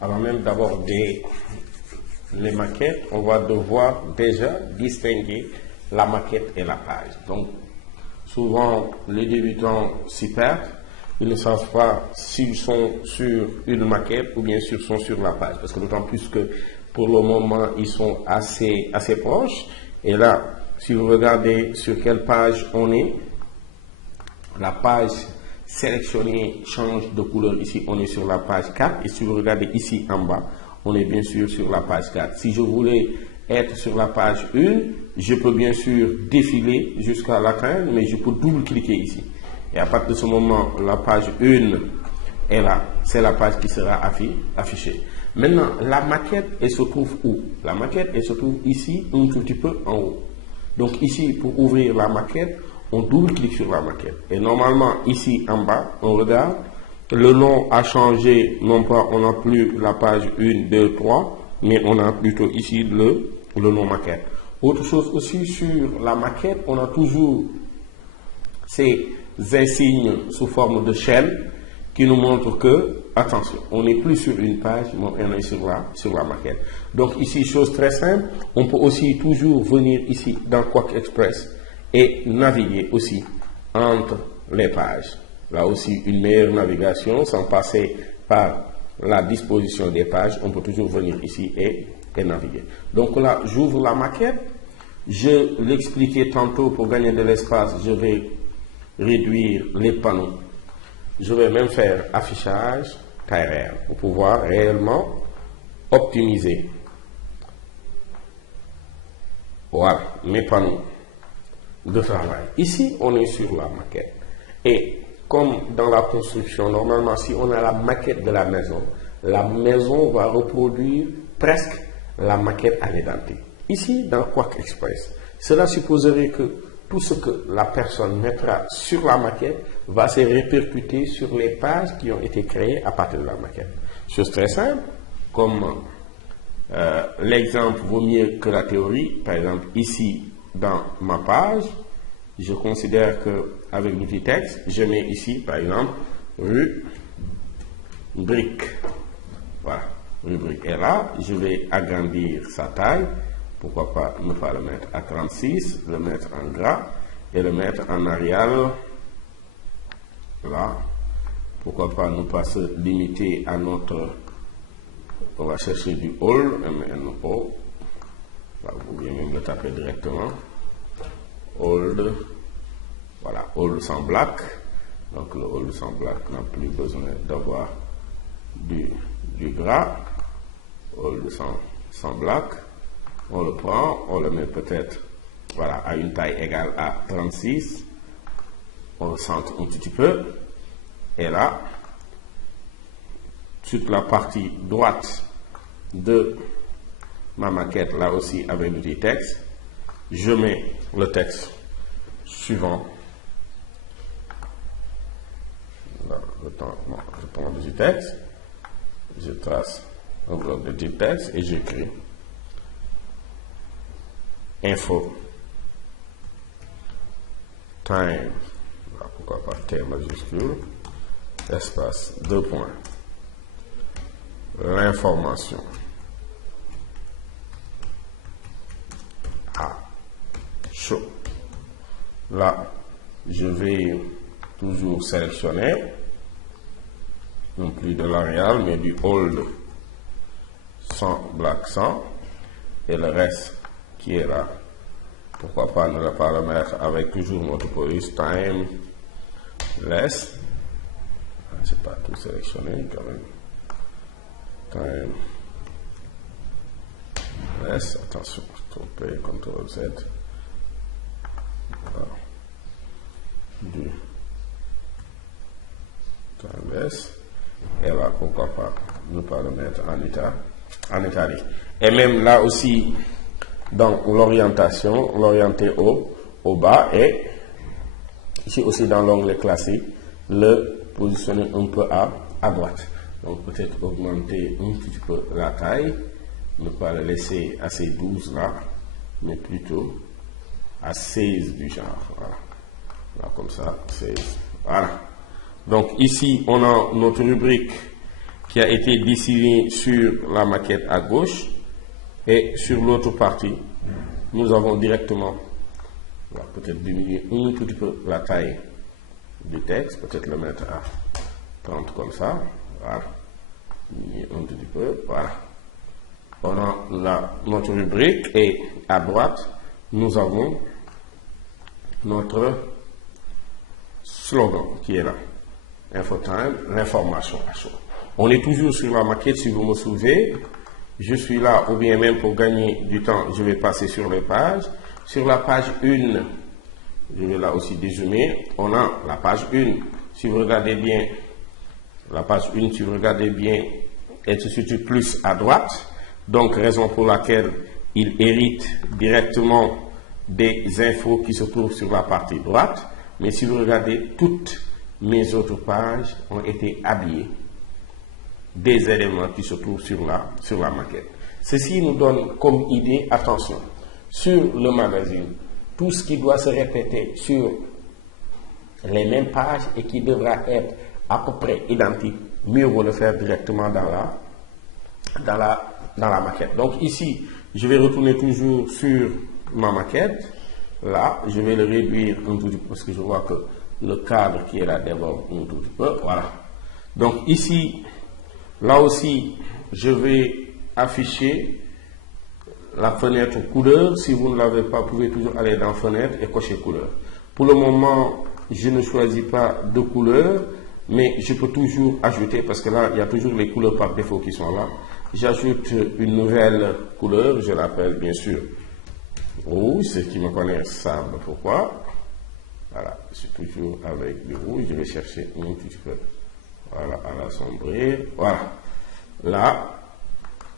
Avant même d'aborder les maquettes, on va devoir déjà distinguer la maquette et la page. Donc, souvent, les débutants s'y perdent. Ils ne savent pas s'ils sont sur une maquette ou bien s'ils sont sur la page. Parce que d'autant plus que pour le moment, ils sont assez proches. Et là, si vous regardez sur quelle page on est, la page sélectionnée change de couleur. Ici, on est sur la page 4. Et si vous regardez ici en bas, on est bien sûr sur la page 4. Si je voulais être sur la page 1, je peux bien sûr défiler jusqu'à l'atteindre, mais je peux double-cliquer ici. Et à partir de ce moment, la page 1 est là. C'est la page qui sera affichée. Maintenant, la maquette, elle se trouve où? La maquette, elle se trouve ici, un tout petit peu en haut. Donc ici, pour ouvrir la maquette, on double-clique sur la maquette. Et normalement, ici en bas, on regarde. Le nom a changé. Non pas, on n'a plus la page 1, 2, 3, mais on a plutôt ici le nom maquette. Autre chose aussi, sur la maquette, on a toujours ces insignes sous forme de chaîne qui nous montrent que, attention, on n'est plus sur une page, mais on est sur la maquette. Donc ici, chose très simple, on peut aussi toujours venir ici dans Quack Express et naviguer aussi entre les pages. Là aussi, une meilleure navigation sans passer par la disposition des pages. On peut toujours venir ici et naviguer. Donc là, j'ouvre la maquette. Je l'expliquais tantôt, pour gagner de l'espace, je vais réduire les panneaux. Je vais même faire affichage taille réelle pour pouvoir réellement optimiser. Voilà, mes panneaux de travail. Ici, on est sur la maquette. Et comme dans la construction, normalement, si on a la maquette de la maison va reproduire presque la maquette à l'identique. Ici, dans Quack Express, cela supposerait que tout ce que la personne mettra sur la maquette va se répercuter sur les pages qui ont été créées à partir de la maquette. Chose très simple, comme l'exemple vaut mieux que la théorie. Par exemple, ici, dans ma page, je considère que avec l'outil texte, je mets ici, par exemple, rubrique. Voilà, rubrique est là. Je vais agrandir sa taille. Pourquoi pas ne pas le mettre à 36, le mettre en gras et le mettre en Arial. Là. Pourquoi pas ne pas se limiter à notre... On va chercher du all, MNO. Vous pouvez même le taper directement. Old, voilà, old sans black. Donc le old sans black n'a plus besoin d'avoir du gras. Old sans black. On le prend, on le met peut-être, voilà, à une taille égale à 36. On le centre un petit peu. Et là, toute la partie droite de ma maquette, là aussi avec l'outil texte, je mets le texte suivant. Là, je prends l'outil texte, je trace un bloc de type texte et j'écris info time, pourquoi pas T majuscule, espace, 2 points, l'information à chaud. Là, je vais toujours sélectionner, non plus de l'Arial, mais du old sans black sans, et le reste qui est là. Pourquoi pas ne pas le mettre avec toujours notre police time less. C'est pas tout sélectionné quand même. Time less. Attention, trompé, CTRL Z. Voilà. Du time less. Et là, pourquoi pas ne pas le mettre en italique. Et même là aussi, dans l'orientation, l'orienter au bas, et ici aussi dans l'onglet classique, le positionner un peu à droite. Donc peut-être augmenter un petit peu la taille, ne pas le laisser à ces 12 là, mais plutôt à 16 du genre. Voilà, voilà comme ça, 16. Voilà. Donc ici, on a notre rubrique qui a été dessiné sur la maquette à gauche, et sur l'autre partie, nous avons directement, on va peut-être diminuer un tout petit peu la taille du texte, peut-être le mettre à 30 comme ça, voilà, diminuer un tout petit peu, voilà. On a notre rubrique et à droite, nous avons notre slogan qui est là. Infotime, l'information à chaud. On est toujours sur la maquette, si vous me souvenez. Je suis là, ou bien même pour gagner du temps, je vais passer sur les pages. Sur la page 1, je vais là aussi dézoomer. On a la page 1. Si vous regardez bien, la page 1, si vous regardez bien, elle se situe plus à droite. Donc, raison pour laquelle il hérite directement des infos qui se trouvent sur la partie droite. Mais si vous regardez, toutes mes autres pages ont été habillées des éléments qui se trouvent sur la maquette. Ceci nous donne comme idée, attention, sur le magazine, tout ce qui doit se répéter sur les mêmes pages et qui devra être à peu près identique, mieux vaut le faire directement dans la maquette. Donc ici, je vais retourner toujours sur ma maquette. Là, je vais le réduire un tout petit peu parce que je vois que le cadre qui est là déborde un tout petit peu. Voilà. Donc ici, là aussi, je vais afficher la fenêtre couleur. Si vous ne l'avez pas, vous pouvez toujours aller dans fenêtre et cocher couleur. Pour le moment, je ne choisis pas de couleur, mais je peux toujours ajouter, parce que là, il y a toujours les couleurs par défaut qui sont là. J'ajoute une nouvelle couleur, je l'appelle bien sûr rouge. Ceux qui me connaissent savent pourquoi. Voilà, je suis toujours avec du rouge, je vais chercher un petit peu. Voilà, à l'assombrir. Voilà. Là,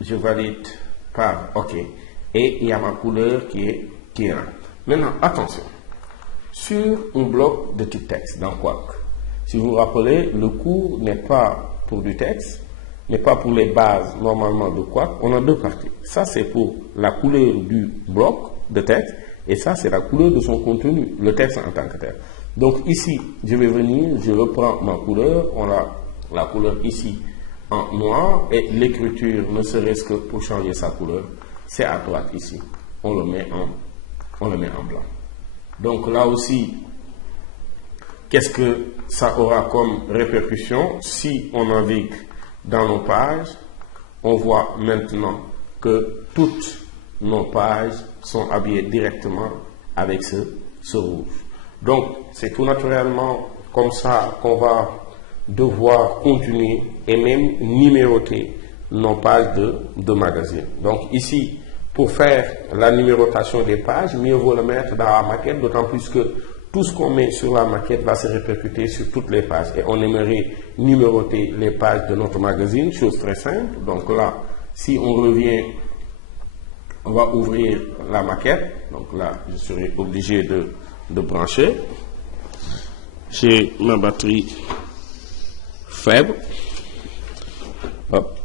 je valide par OK. Et il y a ma couleur qui est là. Maintenant, attention. Sur un bloc de type texte, dans Quark, si vous vous rappelez, le cours n'est pas pour du texte, n'est pas pour les bases normalement de Quark. On a deux parties. Ça, c'est pour la couleur du bloc de texte. Et ça, c'est la couleur de son contenu, le texte en tant que tel. Donc ici, je vais venir, je reprends ma couleur. On a la couleur ici en noir et l'écriture, ne serait-ce que pour changer sa couleur, c'est à droite ici. On le met en blanc. Donc là aussi, qu'est-ce que ça aura comme répercussion? Si on navigue dans nos pages, on voit maintenant que toutes nos pages sont habillées directement avec ce rouge. Donc, c'est tout naturellement comme ça qu'on va devoir continuer et même numéroter nos pages de magazine. Donc ici, pour faire la numérotation des pages, mieux vaut le mettre dans la maquette, d'autant plus que tout ce qu'on met sur la maquette va se répercuter sur toutes les pages. Et on aimerait numéroter les pages de notre magazine, chose très simple. Donc là, si on revient, on va ouvrir la maquette. Donc là, je serai obligé de brancher. J'ai ma batterie faible. Hop.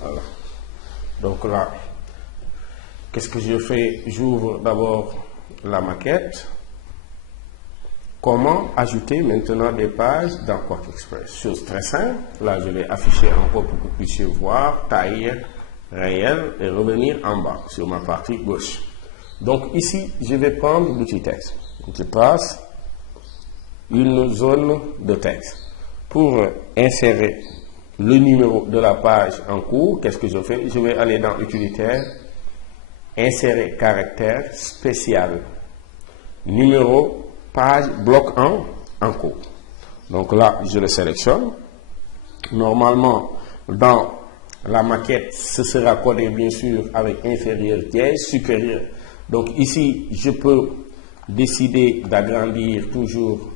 Voilà. Donc là, qu'est-ce que je fais? J'ouvre d'abord la maquette. Comment ajouter maintenant des pages dans Quark Express? Chose très simple. Là, je vais afficher encore pour que vous puissiez voir taille réelle et revenir en bas sur ma partie gauche. Donc ici, je vais prendre l'outil texte. Je passe une zone de texte. Pour insérer le numéro de la page en cours, qu'est-ce que je fais? Je vais aller dans utilitaire, insérer caractère spécial, numéro, page, bloc en cours. Donc là, je le sélectionne. Normalement, dans la maquette, ce sera codé bien sûr avec inférieur dièse, supérieur. Donc ici, je peux décider d'agrandir toujours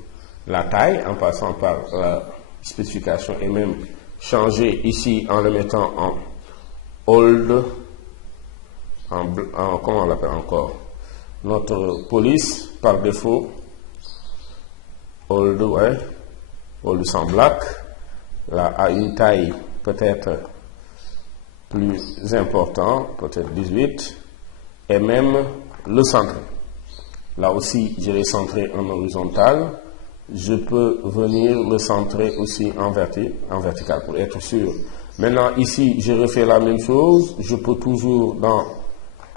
la taille en passant par la spécification et même changer ici en le mettant en hold, comment on l'appelle encore, notre police par défaut, hold, ouais, Olusan Black, là, à une taille peut-être plus importante, peut-être 18, et même le centre. Là aussi, je l'ai centré en horizontal. Je peux venir le centrer aussi en vertical pour être sûr. Maintenant, ici, je refais la même chose. Je peux toujours, dans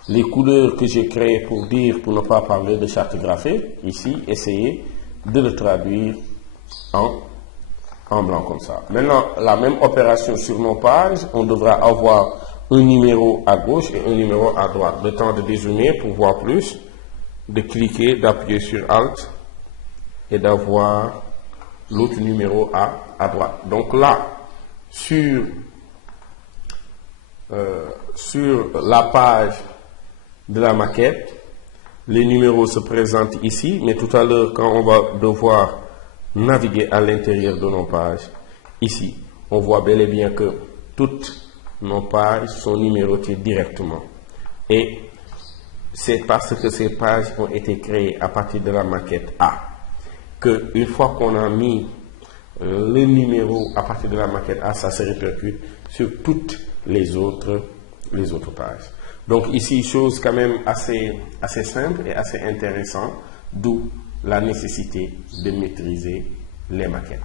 les couleurs que j'ai créées pour ne pas parler de charte graphique, ici, essayer de le traduire en blanc comme ça. Maintenant, la même opération sur nos pages, on devra avoir un numéro à gauche et un numéro à droite. Le temps de dézoomer pour voir plus, de cliquer, d'appuyer sur Alt et d'avoir l'autre numéro à droite. Donc là, sur la page de la maquette, les numéros se présentent ici, mais tout à l'heure, quand on va devoir naviguer à l'intérieur de nos pages, ici, on voit bel et bien que toutes nos pages sont numérotées directement. Et c'est parce que ces pages ont été créées à partir de la maquette A que une fois qu'on a mis le numéro à partir de la maquette A, ça se répercute sur toutes les autres pages. Donc ici, chose quand même assez simple et assez intéressante, d'où la nécessité de maîtriser les maquettes.